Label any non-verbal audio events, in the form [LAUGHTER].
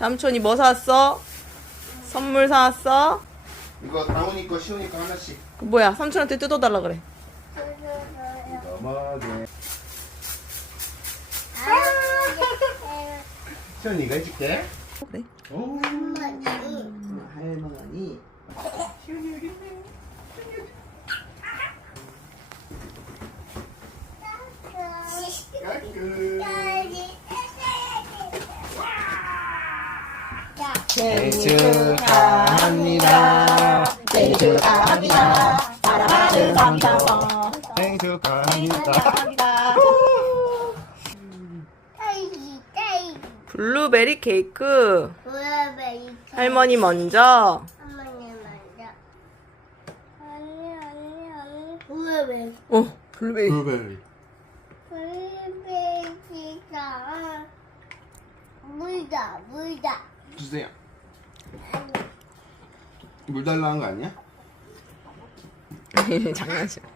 삼촌이 뭐 샀어? 응. 선물 사왔어? 이거 다운이 거 쉬우니 거 하나씩. 그 뭐야? 삼촌한테 뜯어 달라 그래. 너무하 아. 시원이가 해게 그래. 할머니. 할머니. 시원이 여기 네시원 생축하합니다. 생축하합니다. 사랑하는 삼사원. 생축하합니다. 블루베리 케이크. 블루베리 할머니 먼저. 할머니 먼저. 언니, 언니, 언니. 블루베리. 어, 블루베리. 블루베리. 블루베리 케이크. 블루 물다, 물다. 주세요. 물 달라는 거 아니야? [LAUGHS] 장난치. <장난이야. 웃음>